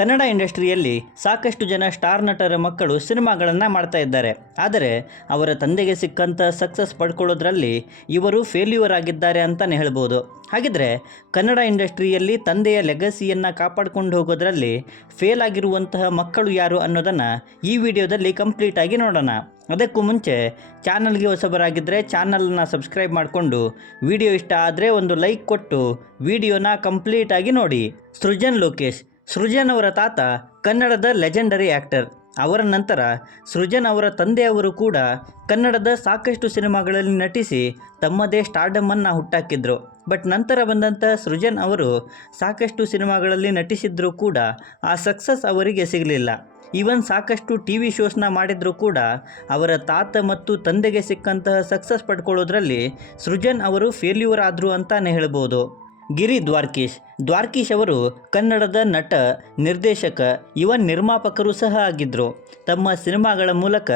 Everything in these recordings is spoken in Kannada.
ಕನ್ನಡ ಇಂಡಸ್ಟ್ರಿಯಲ್ಲಿ ಸಾಕಷ್ಟು ಜನ ಸ್ಟಾರ್ ನಟರ ಮಕ್ಕಳು ಸಿನಿಮಾಗಳನ್ನು ಮಾಡ್ತಾ ಇದ್ದಾರೆ. ಆದರೆ ಅವರ ತಂದೆಗೆ ಸಿಕ್ಕಂಥ ಸಕ್ಸಸ್ ಪಡ್ಕೊಳ್ಳೋದ್ರಲ್ಲಿ ಇವರು ಫೇಲ್ಯೂರ್ ಆಗಿದ್ದಾರೆ ಅಂತಲೇ ಹೇಳ್ಬೋದು. ಹಾಗಿದ್ರೆ ಕನ್ನಡ ಇಂಡಸ್ಟ್ರಿಯಲ್ಲಿ ತಂದೆಯ ಲೆಗಸಿಯನ್ನು ಕಾಪಾಡಿಕೊಂಡು ಹೋಗೋದ್ರಲ್ಲಿ ಫೇಲ್ ಆಗಿರುವಂತಹ ಮಕ್ಕಳು ಯಾರು ಅನ್ನೋದನ್ನು ಈ ವಿಡಿಯೋದಲ್ಲಿ ಕಂಪ್ಲೀಟಾಗಿ ನೋಡೋಣ. ಅದಕ್ಕೂ ಮುಂಚೆ ಚಾನಲ್ಗೆ ಹೊಸಬರಾಗಿದ್ದರೆ ಚಾನಲನ್ನು ಸಬ್ಸ್ಕ್ರೈಬ್ ಮಾಡಿಕೊಂಡು ವಿಡಿಯೋ ಇಷ್ಟ ಆದರೆ ಒಂದು ಲೈಕ್ ಕೊಟ್ಟು ವಿಡಿಯೋನ ಕಂಪ್ಲೀಟಾಗಿ ನೋಡಿ. ಸೃಜನ್ ಲೋಕೇಶ್. ಸೃಜನ್ ಅವರ ತಾತ ಕನ್ನಡದ ಲೆಜೆಂಡರಿ ಆ್ಯಕ್ಟರ್. ಅವರ ನಂತರ ಸೃಜನ್ ಅವರ ತಂದೆಯವರು ಕೂಡ ಕನ್ನಡದ ಸಾಕಷ್ಟು ಸಿನಿಮಾಗಳಲ್ಲಿ ನಟಿಸಿ ತಮ್ಮದೇ ಸ್ಟಾರ್ಡಮನ್ನು ಹುಟ್ಟಾಕಿದ್ರು. ಬಟ್ ನಂತರ ಬಂದಂಥ ಸೃಜನ್ ಅವರು ಸಾಕಷ್ಟು ಸಿನಿಮಾಗಳಲ್ಲಿ ನಟಿಸಿದ್ರೂ ಕೂಡ ಆ ಸಕ್ಸಸ್ ಅವರಿಗೆ ಸಿಗಲಿಲ್ಲ. ಈವನ್ ಸಾಕಷ್ಟು ಟಿ ವಿ ಶೋಸ್ನ ಮಾಡಿದರೂ ಕೂಡ ಅವರ ತಾತ ಮತ್ತು ತಂದೆಗೆ ಸಿಕ್ಕಂತಹ ಸಕ್ಸಸ್ ಪಡ್ಕೊಳ್ಳೋದ್ರಲ್ಲಿ ಸೃಜನ್ ಅವರು ಫೇಲ್ಯೂರ್ ಆದರು ಅಂತಲೇ ಹೇಳ್ಬೋದು. ಗಿರಿ ದ್ವಾರ್ಕೀಶ್ ಅವರು ಕನ್ನಡದ ನಟ, ನಿರ್ದೇಶಕ, ಇವನ್ ನಿರ್ಮಾಪಕರು ಸಹ ಆಗಿದ್ದರು. ತಮ್ಮ ಸಿನಿಮಾಗಳ ಮೂಲಕ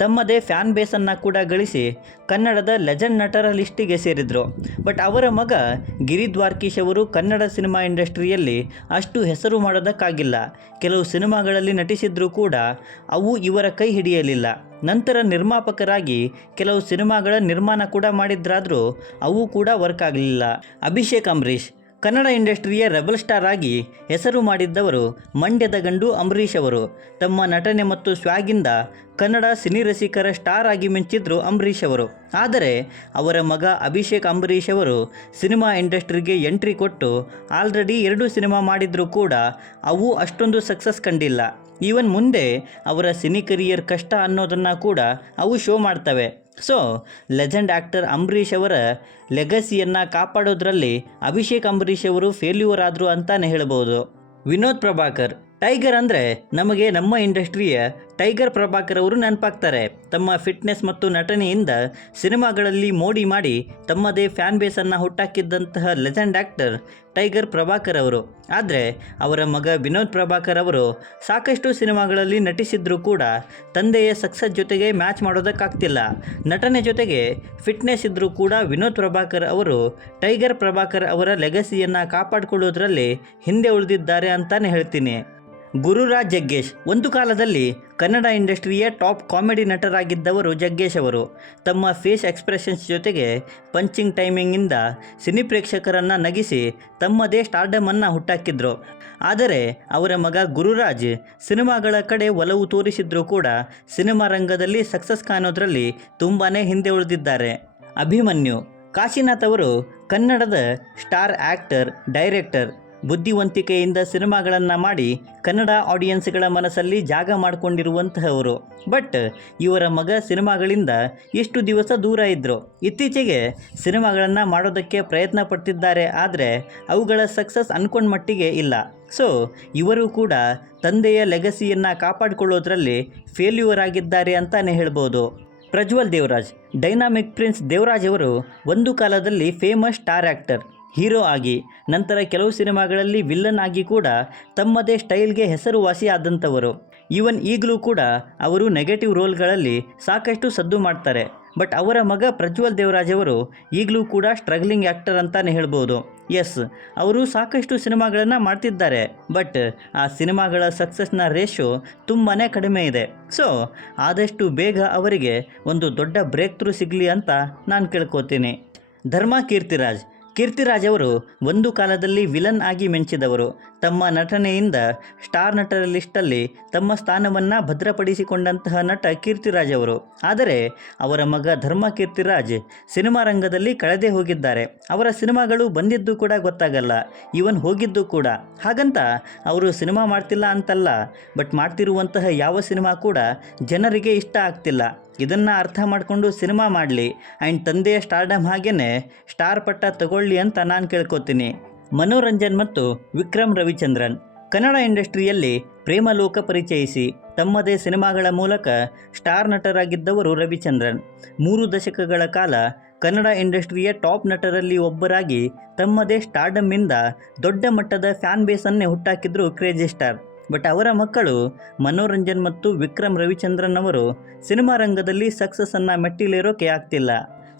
ತಮ್ಮದೇ ಫ್ಯಾನ್ ಬೇಸನ್ನು ಕೂಡ ಗಳಿಸಿ ಕನ್ನಡದ ಲೆಜೆಂಡ್ ನಟರ ಲಿಸ್ಟಿಗೆ ಸೇರಿದರು. ಬಟ್ ಅವರ ಮಗ ಗಿರಿ ದ್ವಾರ್ಕೀಶ್ ಅವರು ಕನ್ನಡ ಸಿನಿಮಾ ಇಂಡಸ್ಟ್ರಿಯಲ್ಲಿ ಅಷ್ಟು ಹೆಸರು ಮಾಡೋದಕ್ಕಾಗಿಲ್ಲ. ಕೆಲವು ಸಿನಿಮಾಗಳಲ್ಲಿ ನಟಿಸಿದ್ರೂ ಕೂಡ ಅವು ಇವರ ಕೈ ಹಿಡಿಯಲಿಲ್ಲ. ನಂತರ ನಿರ್ಮಾಪಕರಾಗಿ ಕೆಲವು ಸಿನಿಮಾಗಳ ನಿರ್ಮಾಣ ಕೂಡ ಮಾಡಿದ್ರಾದರೂ ಅವು ಕೂಡ ವರ್ಕ್ ಆಗಲಿಲ್ಲ. ಅಭಿಷೇಕ್ ಅಂಬರೀಷ್. ಕನ್ನಡ ಇಂಡಸ್ಟ್ರಿಯ ರೆಬಲ್ ಸ್ಟಾರ್ ಆಗಿ ಹೆಸರು ಮಾಡಿದ್ದವರು ಮಂಡ್ಯದ ಗಂಡು ಅಂಬರೀಷ್ ಅವರು. ತಮ್ಮ ನಟನೆ ಮತ್ತು ಸ್ವ್ಯಾಗಿಂದ ಕನ್ನಡ ಸಿನಿ ರಸಿಕರ ಸ್ಟಾರ್ ಆಗಿ ಮಿಂಚಿದ್ರು ಅಂಬರೀಷ್ ಅವರು. ಆದರೆ ಅವರ ಮಗ ಅಭಿಷೇಕ್ ಅಂಬರೀಷ್ ಅವರು ಸಿನಿಮಾ ಇಂಡಸ್ಟ್ರಿಗೆ ಎಂಟ್ರಿ ಕೊಟ್ಟು ಆಲ್ರೆಡಿ 2 ಸಿನಿಮಾ ಮಾಡಿದರೂ ಕೂಡ ಅವು ಅಷ್ಟೊಂದು ಸಕ್ಸಸ್ ಕಂಡಿಲ್ಲ. ಈವನ್ ಮುಂದೆ ಅವರ ಸಿನಿ ಕರಿಯರ್ ಕಷ್ಟ ಅನ್ನೋದನ್ನು ಕೂಡ ಅವು ಶೋ ಮಾಡ್ತವೆ. ಸೊ ಲೆಜೆಂಡ್ ಆ್ಯಕ್ಟರ್ ಅಂಬರೀಷ್ ಅವರ ಲೆಗಸಿಯನ್ನು ಕಾಪಾಡೋದ್ರಲ್ಲಿ ಅಭಿಷೇಕ್ ಅಂಬರೀಷ್ ಅವರು ಫೇಲ್ಯೂರ್ ಆದರು ಅಂತಲೇ ಹೇಳ್ಬೋದು. ವಿನೋದ್ ಪ್ರಭಾಕರ್. ಟೈಗರ್ ಅಂದರೆ ನಮಗೆ ನಮ್ಮ ಇಂಡಸ್ಟ್ರಿಯ ಟೈಗರ್ ಪ್ರಭಾಕರ್ ಅವರು ನೆನಪಾಗ್ತಾರೆ. ತಮ್ಮ ಫಿಟ್ನೆಸ್ ಮತ್ತು ನಟನೆಯಿಂದ ಸಿನಿಮಾಗಳಲ್ಲಿ ಮೋಡಿ ಮಾಡಿ ತಮ್ಮದೇ ಫ್ಯಾನ್ ಬೇಸನ್ನು ಹುಟ್ಟಾಕಿದ್ದಂತಹ ಲೆಜೆಂಡ್ ಆ್ಯಕ್ಟರ್ ಟೈಗರ್ ಪ್ರಭಾಕರ್ ಅವರು. ಆದರೆ ಅವರ ಮಗ ವಿನೋದ್ ಪ್ರಭಾಕರ್ ಅವರು ಸಾಕಷ್ಟು ಸಿನಿಮಾಗಳಲ್ಲಿ ನಟಿಸಿದ್ರೂ ಕೂಡ ತಂದೆಯ ಸಕ್ಸಸ್ ಜೊತೆಗೆ ಮ್ಯಾಚ್ ಮಾಡೋದಕ್ಕಾಗ್ತಿಲ್ಲ. ನಟನೆ ಜೊತೆಗೆ ಫಿಟ್ನೆಸ್ ಇದ್ದರೂ ಕೂಡ ವಿನೋದ್ ಪ್ರಭಾಕರ್ ಅವರು ಟೈಗರ್ ಪ್ರಭಾಕರ್ ಅವರ ಲೆಗಸಿಯನ್ನು ಕಾಪಾಡಿಕೊಳ್ಳೋದ್ರಲ್ಲಿ ಹಿಂದೆ ಉಳಿದಿದ್ದಾರೆ ಅಂತಲೇ ಹೇಳ್ತೀನಿ. ಗುರುರಾಜ್ ಜಗ್ಗೇಶ್. ಒಂದು ಕಾಲದಲ್ಲಿ ಕನ್ನಡ ಇಂಡಸ್ಟ್ರಿಯ ಟಾಪ್ ಕಾಮಿಡಿ ನಟರಾಗಿದ್ದವರು ಜಗ್ಗೇಶ್ ಅವರು. ತಮ್ಮ ಫೇಸ್ ಎಕ್ಸ್ಪ್ರೆಷನ್ಸ್ ಜೊತೆಗೆ ಪಂಚಿಂಗ್ ಟೈಮಿಂಗಿಂದ ಸಿನಿ ಪ್ರೇಕ್ಷಕರನ್ನು ನಗಿಸಿ ತಮ್ಮದೇ ಸ್ಟಾರ್ಡಮನ್ನು ಹುಟ್ಟಾಕಿದ್ರು. ಆದರೆ ಅವರ ಮಗ ಗುರುರಾಜ್ ಸಿನಿಮಾಗಳ ಕಡೆ ಒಲವು ತೋರಿಸಿದ್ರೂ ಕೂಡ ಸಿನಿಮಾ ರಂಗದಲ್ಲಿ ಸಕ್ಸಸ್ ಕಾಣೋದ್ರಲ್ಲಿ ತುಂಬಾ ಹಿಂದೆ ಉಳಿದಿದ್ದಾರೆ. ಅಭಿಮನ್ಯು. ಕಾಶಿನಾಥ್ ಅವರು ಕನ್ನಡದ ಸ್ಟಾರ್ ಆ್ಯಕ್ಟರ್, ಡೈರೆಕ್ಟರ್. ಬುದ್ಧಿವಂತಿಕೆಯಿಂದ ಸಿನಿಮಾಗಳನ್ನು ಮಾಡಿ ಕನ್ನಡ ಆಡಿಯನ್ಸ್ಗಳ ಮನಸ್ಸಲ್ಲಿ ಜಾಗ ಮಾಡಿಕೊಂಡಿರುವಂತಹವರು. ಬಟ್ ಇವರ ಮಗ ಸಿನಿಮಾಗಳಿಂದ ಎಷ್ಟು ದಿವಸ ದೂರ ಇದ್ದರು. ಇತ್ತೀಚೆಗೆ ಸಿನಿಮಾಗಳನ್ನು ಮಾಡೋದಕ್ಕೆ ಪ್ರಯತ್ನ ಪಡ್ತಿದ್ದಾರೆ, ಆದರೆ ಅವುಗಳ ಸಕ್ಸಸ್ ಅಂದ್ಕೊಂಡ ಮಟ್ಟಿಗೆ ಇಲ್ಲ. ಸೊ ಇವರು ಕೂಡ ತಂದೆಯ ಲೆಗಸಿಯನ್ನು ಕಾಪಾಡಿಕೊಳ್ಳೋದ್ರಲ್ಲಿ ಫೇಲ್ಯೂರ್ ಆಗಿದ್ದಾರೆ ಅಂತಲೇ ಹೇಳ್ಬೋದು. ಪ್ರಜ್ವಲ್ ದೇವರಾಜ್. ಡೈನಾಮಿಕ್ ಪ್ರಿನ್ಸ್ ದೇವರಾಜ್ ಅವರು ಒಂದು ಕಾಲದಲ್ಲಿ ಫೇಮಸ್ ಸ್ಟಾರ್ ಆ್ಯಕ್ಟರ್, ಹೀರೋ ಆಗಿ ನಂತರ ಕೆಲವು ಸಿನಿಮಾಗಳಲ್ಲಿ ವಿಲ್ಲನ್ ಆಗಿ ಕೂಡ ತಮ್ಮದೇ ಸ್ಟೈಲ್ಗೆ ಹೆಸರುವಾಸಿ ಆದಂಥವರು. ಈವನ್ ಈಗಲೂ ಕೂಡ ಅವರು ನೆಗೆಟಿವ್ ರೋಲ್ಗಳಲ್ಲಿ ಸಾಕಷ್ಟು ಸದ್ದು ಮಾಡ್ತಾರೆ. ಬಟ್ ಅವರ ಮಗ ಪ್ರಜ್ವಲ್ ದೇವರಾಜ್ ಅವರು ಈಗಲೂ ಕೂಡ ಸ್ಟ್ರಗ್ಲಿಂಗ್ ಆ್ಯಕ್ಟರ್ ಅಂತಲೇ ಹೇಳ್ಬೋದು. ಎಸ್, ಅವರು ಸಾಕಷ್ಟು ಸಿನಿಮಾಗಳನ್ನು ಮಾಡ್ತಿದ್ದಾರೆ, ಬಟ್ ಆ ಸಿನಿಮಾಗಳ ಸಕ್ಸಸ್ನ ರೇಷೋ ತುಂಬಾ ಕಡಿಮೆ ಇದೆ. ಸೊ ಆದಷ್ಟು ಬೇಗ ಅವರಿಗೆ ಒಂದು ದೊಡ್ಡ ಬ್ರೇಕ್ ಥ್ರೂ ಸಿಗಲಿ ಅಂತ ನಾನು ಕೇಳ್ಕೊತೀನಿ. ಧರ್ಮ ಕೀರ್ತಿರಾಜ್ ಅವರು ಒಂದು ಕಾಲದಲ್ಲಿ ವಿಲನ್ ಆಗಿ ಮಿಂಚಿದವರು. ತಮ್ಮ ನಟನೆಯಿಂದ ಸ್ಟಾರ್ ನಟರ ಲಿಸ್ಟಲ್ಲಿ ತಮ್ಮ ಸ್ಥಾನವನ್ನು ಭದ್ರಪಡಿಸಿಕೊಂಡಂತಹ ನಟ ಕೀರ್ತಿರಾಜ್ ಅವರು. ಆದರೆ ಅವರ ಮಗ ಧರ್ಮ ಕೀರ್ತಿರಾಜ್ ಸಿನಿಮಾ ರಂಗದಲ್ಲಿ ಕಳೆದೇ ಹೋಗಿದ್ದಾರೆ. ಅವರ ಸಿನಿಮಾಗಳು ಬಂದಿದ್ದು ಕೂಡ ಗೊತ್ತಾಗಲ್ಲ, ಈವನ್ ಹೋಗಿದ್ದು ಕೂಡ. ಹಾಗಂತ ಅವರು ಸಿನಿಮಾ ಮಾಡ್ತಿಲ್ಲ ಅಂತಲ್ಲ, ಬಟ್ ಮಾಡ್ತಿರುವಂತಹ ಯಾವ ಸಿನಿಮಾ ಕೂಡ ಜನರಿಗೆ ಇಷ್ಟ ಆಗ್ತಿಲ್ಲ. ಇದನ್ನು ಅರ್ಥ ಮಾಡಿಕೊಂಡು ಸಿನಿಮಾ ಮಾಡಲಿ ಆ್ಯಂಡ್ ತಂದೆಯ ಸ್ಟಾರ್ಡಮ್ ಹಾಗೇ ಸ್ಟಾರ್ ಪಟ್ಟ ತಗೊಳ್ಳಿ ಅಂತ ನಾನು ಕೇಳ್ಕೊತೀನಿ. ಮನೋರಂಜನ್ ಮತ್ತು ವಿಕ್ರಮ್ ರವಿಚಂದ್ರನ್. ಕನ್ನಡ ಇಂಡಸ್ಟ್ರಿಯಲ್ಲಿ ಪ್ರೇಮಲೋಕ ಪರಿಚಯಿಸಿ ತಮ್ಮದೇ ಸಿನಿಮಾಗಳ ಮೂಲಕ ಸ್ಟಾರ್ ನಟರಾಗಿದ್ದವರು ರವಿಚಂದ್ರನ್. 3 ದಶಕಗಳ ಕಾಲ ಕನ್ನಡ ಇಂಡಸ್ಟ್ರಿಯ ಟಾಪ್ ನಟರಲ್ಲಿ ಒಬ್ಬರಾಗಿ ತಮ್ಮದೇ ಸ್ಟಾರ್ಡಮ್ಮಿಂದ ದೊಡ್ಡ ಮಟ್ಟದ ಫ್ಯಾನ್ ಬೇಸನ್ನೇ ಹುಟ್ಟಾಕಿದ್ರು ಕ್ರೇಜಿ ಸ್ಟಾರ್. ಬಟ್ ಅವರ ಮಕ್ಕಳು ಮನೋರಂಜನ್ ಮತ್ತು ವಿಕ್ರಮ್ ರವಿಚಂದ್ರನ್ ಅವರು ಸಿನಿಮಾ ರಂಗದಲ್ಲಿ ಸಕ್ಸಸ್ಸನ್ನು ಮೆಟ್ಟಿಲೇರೋಕೆ ಆಗ್ತಿಲ್ಲ.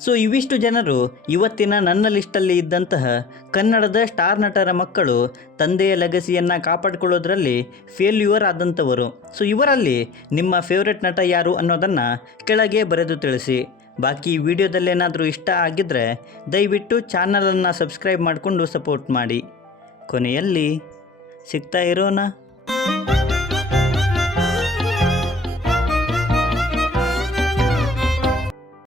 ಸೊ ಇವಿಷ್ಟು ಜನರು ಇವತ್ತಿನ ನನ್ನ ಲಿಸ್ಟಲ್ಲಿ ಇದ್ದಂತಹ ಕನ್ನಡದ ಸ್ಟಾರ್ ನಟರ ಮಕ್ಕಳು ತಂದೆಯ ಲೆಗಸಿಯನ್ನು ಕಾಪಾಡಿಕೊಳ್ಳೋದ್ರಲ್ಲಿ ಫೇಲ್ಯೂರ್ ಆದಂಥವರು. ಸೊ ಇವರಲ್ಲಿ ನಿಮ್ಮ ಫೇವ್ರೆಟ್ ನಟ ಯಾರು ಅನ್ನೋದನ್ನು ಕೆಳಗೆ ಬರೆದು ತಿಳಿಸಿ. ಬಾಕಿ ವಿಡಿಯೋದಲ್ಲೇನಾದರೂ ಇಷ್ಟ ಆಗಿದ್ದರೆ ದಯವಿಟ್ಟು ಚಾನಲನ್ನು ಸಬ್ಸ್ಕ್ರೈಬ್ ಮಾಡಿಕೊಂಡು ಸಪೋರ್ಟ್ ಮಾಡಿ. ಕೊನೆಯಲ್ಲಿ ಸಿಗ್ತಾ ಇರೋಣ.